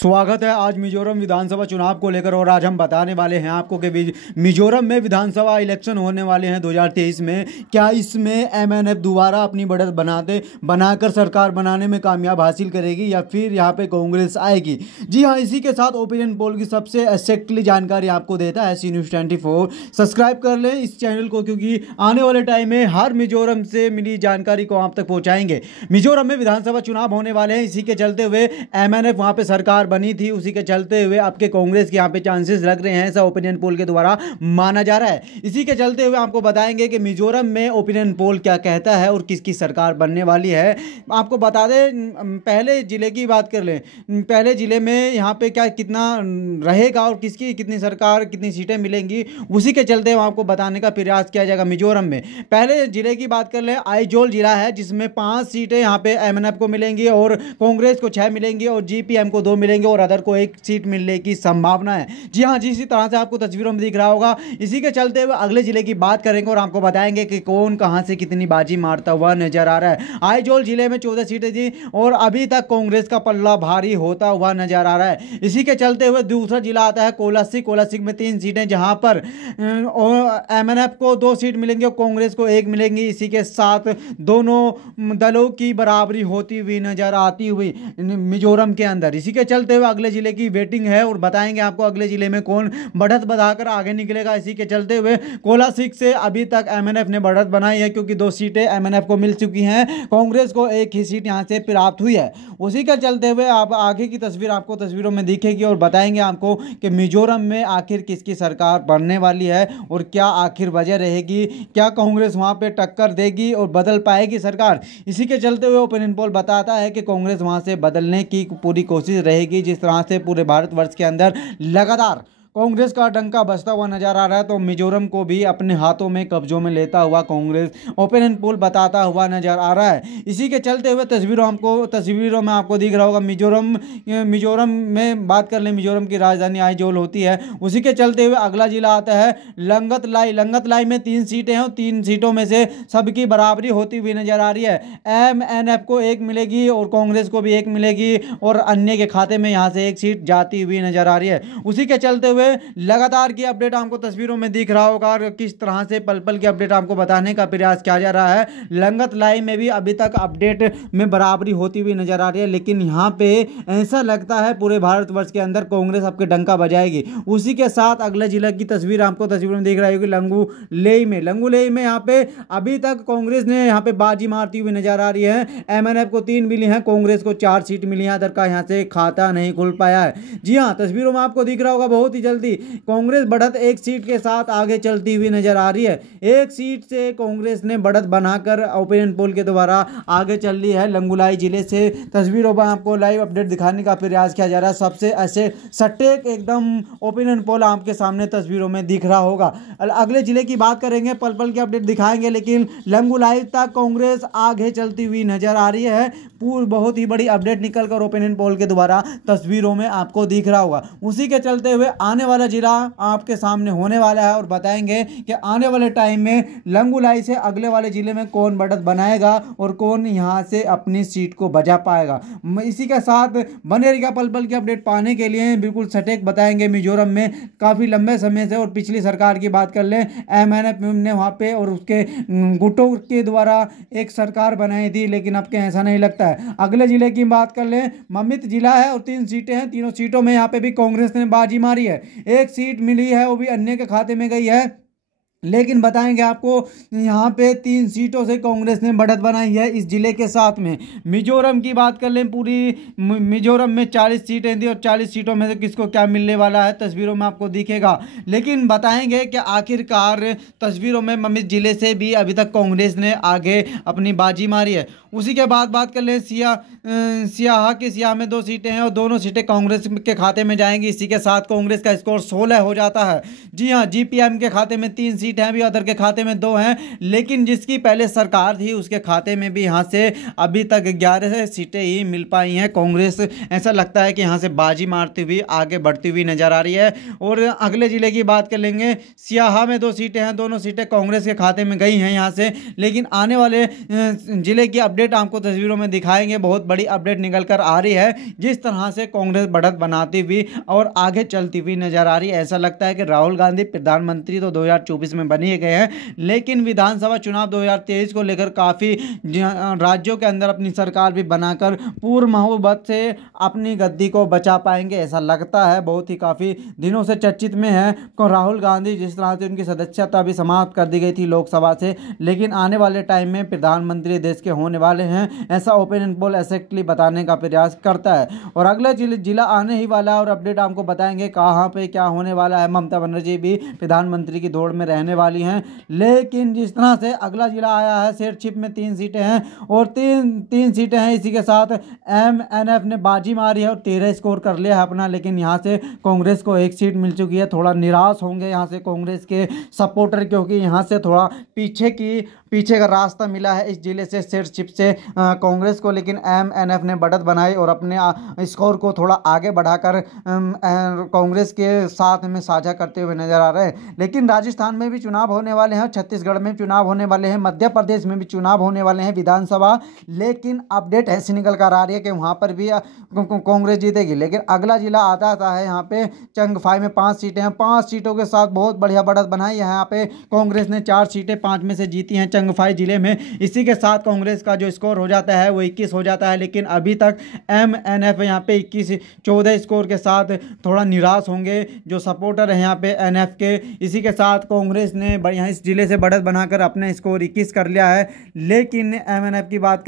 स्वागत है आज मिजोरम विधानसभा चुनाव को लेकर। और आज हम बताने वाले हैं आपको कि मिजोरम में विधानसभा इलेक्शन होने वाले हैं 2023 में। क्या इसमें एमएनएफ दोबारा अपनी बढ़त बनाकर सरकार बनाने में कामयाब हासिल करेगी या फिर यहाँ पे कांग्रेस आएगी? जी हाँ, इसी के साथ ओपिनियन पोल की सबसे एक्जैक्टली जानकारी आपको देता है सी न्यूज़ 24। सब्सक्राइब कर लें इस चैनल को, क्योंकि आने वाले टाइम में हर मिजोरम से मिली जानकारी को आप तक पहुँचाएंगे। मिजोरम में विधानसभा चुनाव होने वाले हैं, इसी के चलते हुए एमएनएफ वहाँ पे सरकार बनी थी, उसी के चलते हुए आपके कांग्रेस के यहाँ पे चांसेस लग रहे हैं, ऐसा ओपिनियन पोल के द्वारा माना जा रहा है। इसी के चलते हुए आपको बताएंगे कि मिजोरम में ओपिनियन पोल क्या कहता है और किसकी सरकार बनने वाली है। आपको बता दें, पहले जिले की बात कर लें, पहले जिले में यहाँ पे क्या कितना रहेगा और किसकी कितनी सरकार कितनी सीटें मिलेंगी, उसी के चलते हुए आपको बताने का प्रयास किया जाएगा। मिजोरम में पहले जिले की बात कर लें, आइजोल जिला है जिसमें 5 सीटें यहाँ पे एमएनएफ को मिलेंगी और कांग्रेस को 6 मिलेंगी और जीपीएम को 2 मिलेंगे और अदर को 1 सीट मिलने की संभावना है। जी हाँ, जिस तरह से आपको तस्वीरों में दिख रहा होगा। इसी के चलते हुए अगले जिले की बात करेंगे और आपको बताएंगे कि कौन कहां से कितनी बाजी मारता हुआ नजर आ रहा है। आइजोल जिले में 14 सीटें थी और अभी तक कांग्रेस का पल्ला भारी होता हुआ नजर आ रहा है। इसी के चलते हुए दूसरा जिला आता है कोलासिब में 3 सीटें, जहां पर एमएनएफ को 2 सीट मिलेंगी और कांग्रेस को 1 मिलेंगी। इसी के साथ दोनों दलों की बराबरी होती हुई नजर आती हुई मिजोरम के अंदर। इसी के चलते हुए अगले जिले की वेटिंग है और बताएंगे आपको अगले जिले में कौन बढ़त बढ़ाकर आगे निकलेगा। इसी के चलते हुए कोलासिब से अभी तक एमएनएफ ने बढ़त बनाई है, क्योंकि 2 सीटें एमएनएफ को मिल चुकी हैं, कांग्रेस को 1 ही सीट यहां से प्राप्त हुई है। उसी के चलते हुए आप आगे की तस्वीर आपको तस्वीरों में दिखेगी और बताएंगे आपको कि मिजोरम में आखिर किसकी सरकार बनने वाली है और क्या आखिर वजह रहेगी, क्या कांग्रेस वहां पे टक्कर देगी और बदल पाएगी सरकार। इसी के चलते हुए ओपिनियन पोल बताता है कि कांग्रेस वहां से बदलने की पूरी कोशिश रहेगी। जिस तरह से पूरे भारतवर्ष के अंदर लगातार कांग्रेस का डंका बजता हुआ नजर आ रहा है, तो मिजोरम को भी अपने हाथों में कब्जों में लेता हुआ कांग्रेस ओपिनियन पोल बताता हुआ नजर आ रहा है। इसी के चलते हुए तस्वीरों में आपको दिख रहा होगा मिजोरम में बात कर लें, मिजोरम की राजधानी आइजोल होती है। उसी के चलते हुए अगला जिला आता है लंगतलाई में 3 सीटें हैं और 3 सीटों में से सबकी बराबरी होती हुई नजर आ रही है। एमएनएफ को 1 मिलेगी और कांग्रेस को भी 1 मिलेगी और अन्य के खाते में यहां से 1 सीट जाती हुई नजर आ रही है। उसी के चलते हुए लगातार की अपडेट आपको तस्वीरों में दिख रहा होगा और किस तरह से पल पल की अपडेट आपको बताने का प्रयास किया जा रहा है। लंगतलाई में भी अभी तक अपडेट में बराबरी होती हुई नजर आ रही है, लेकिन यहां पे ऐसा लगता है पूरे भारतवर्ष के अंदर कांग्रेस आपके डंका बजाएगी। उसी के साथ अगले जिले की तस्वीर आपको तस्वीरों में दिख रही होगी, लंगुलेई में यहां पे अभी तक कांग्रेस ने यहां पे बाजी मारती हुई नजर आ रही है। एमएनएफ को 3 मिली है, कांग्रेस को 4 सीट मिली है, अदर का यहां से खाता नहीं खुल पाया है। जी हां, तस्वीरों में आपको दिख रहा होगा बहुत ही जल्दी कांग्रेस बढ़त 1 सीट के साथ आगे चलती हुई नजर आ रही है। 1 सीट से कांग्रेस ने बढ़त बनाकर ओपिनियन पोल के द्वारा आगे चल रही है। लंगुलाई जिले से तस्वीरों पर आपको लाइव अपडेट दिखाने का प्रयास किया जा रहा है। सबसे ऐसे सटीक एकदम ओपिनियन पोल आपके सामने तस्वीरों में दिख रहा होगा। अगले जिले की बात करेंगे, पल पल की अपडेट दिखाएंगे, लेकिन लंगुलाई तक कांग्रेस आगे चलती हुई नजर आ रही है। बहुत ही बड़ी अपडेट निकलकर ओपिनियन पोल के द्वारा तस्वीरों में आपको दिख रहा होगा। उसी के चलते हुए आने वाला जिला आपके सामने होने वाला है और बताएंगे कि आने वाले टाइम में लंगुलाई से अगले वाले जिले में कौन बढ़त बनाएगा और कौन यहां से अपनी सीट को बचा पाएगा। इसी के साथ बने रहिएगा पल पल की अपडेट पाने के लिए, बिल्कुल सटीक बताएंगे। मिजोरम में काफी लंबे समय से और पिछली सरकार की बात कर लें, एमएनएफ ने वहां पे और उसके गुटों के द्वारा एक सरकार बनाई थी, लेकिन अब के ऐसा नहीं लगता है। अगले जिले की बात कर लें, ममित जिला है और 3 सीटें हैं, तीनों सीटों में यहाँ पे भी कांग्रेस ने बाजी मारी है। 1 सीट मिली है, वो भी अन्य के खाते में गई है, लेकिन बताएंगे आपको यहाँ पे 3 सीटों से कांग्रेस ने बढ़त बनाई है इस जिले के साथ में। मिजोरम की बात कर लें, पूरी मिजोरम में 40 सीटें थी और 40 सीटों में से किसको क्या मिलने वाला है तस्वीरों में आपको दिखेगा, लेकिन बताएंगे कि आखिरकार तस्वीरों में ममित जिले से भी अभी तक कांग्रेस ने आगे अपनी बाजी मारी है। उसी के बाद बात कर लें सियाहा में 2 सीटें हैं और दोनों सीटें कांग्रेस के खाते में जाएंगी। इसी के साथ कांग्रेस का स्कोर 16 हो जाता है। जी हाँ, जीपीएम के खाते में 3 सीटें सीटें अभी अदर के खाते में 2 हैं, लेकिन जिसकी पहले सरकार थी उसके खाते में भी यहाँ से अभी तक 11 सीटें ही मिल पाई हैं। कांग्रेस ऐसा लगता है कि यहाँ से बाजी मारती हुई आगे बढ़ती हुई नजर आ रही है। और अगले जिले की बात कर लेंगे, सियाहा में 2 सीटें हैं, दोनों सीटें कांग्रेस के खाते में गई हैं यहाँ से, लेकिन आने वाले जिले की अपडेट आपको तस्वीरों में दिखाएंगे। बहुत बड़ी अपडेट निकल कर आ रही है, जिस तरह से कांग्रेस बढ़त बनाती हुई और आगे चलती हुई नजर आ रही है। ऐसा लगता है कि राहुल गांधी प्रधानमंत्री तो 2024 में बन ही गए हैं, लेकिन विधानसभा चुनाव 2023 को लेकर काफी राज्यों के अंदर अपनी सरकार भी बनाकर पूर्ण बहुमत से अपनी गद्दी को बचा पाएंगे, ऐसा लगता है। बहुत ही काफी दिनों से चर्चित में है राहुल गांधी, जिस तरह से उनकी सदस्यता भी समाप्त कर दी गई थी लोकसभा से, लेकिन आने वाले टाइम में प्रधानमंत्री देश के होने वाले हैं, ऐसा ओपिनियन पोल एक्जैक्टली बताने का प्रयास करता है। और अगला जिला आने ही वाला है और अपडेट आपको बताएंगे कहाँ पे क्या होने वाला है। ममता बनर्जी भी प्रधानमंत्री की दौड़ में रहने वाली हैं, लेकिन जिस तरह से अगला जिला आया है, शेरशिप में 3 सीटें हैं और तीन सीटें हैं। इसी के साथ MNF ने बाजी मारी है और 13 स्कोर कर लिया है अपना, लेकिन यहाँ से कांग्रेस को 1 सीट मिल चुकी है। थोड़ा निराश होंगे यहाँ से कांग्रेस के सपोर्टर, क्योंकि यहाँ से थोड़ा पीछे का रास्ता मिला है इस जिले से, शेरशिप से कांग्रेस को, लेकिन MNF ने बढ़त बनाई और अपने स्कोर को थोड़ा आगे बढ़ाकर कांग्रेस के साथ में साझा करते हुए नजर आ रहे हैं। लेकिन राजस्थान में भी चुनाव होने वाले हैं, छत्तीसगढ़ में चुनाव होने वाले हैं, मध्य प्रदेश में भी चुनाव होने वाले हैं विधानसभा, लेकिन अपडेट ऐसी निकल कर आ रही है कि वहां पर भी कांग्रेस जीतेगी। लेकिन अगला जिला आता है यहाँ पे चंगफाई में 5 सीटें हैं, 5 सीटों के साथ बहुत बढ़िया बढ़त बनाई है। यहाँ पे कांग्रेस ने 4 सीटें 5 में से जीती हैं चंगफाई जिले में। इसी के साथ कांग्रेस का जो स्कोर हो जाता है वो 21 हो जाता है, लेकिन अभी तक MNF यहाँ पे 14 स्कोर के साथ थोड़ा निराश होंगे जो सपोर्टर हैं यहाँ पे NF के। इसी के साथ कांग्रेस ने यहाँ इस जिले से बढ़त बनाकर अपना स्कोर 21 कर लिया है, लेकिन MNF की बात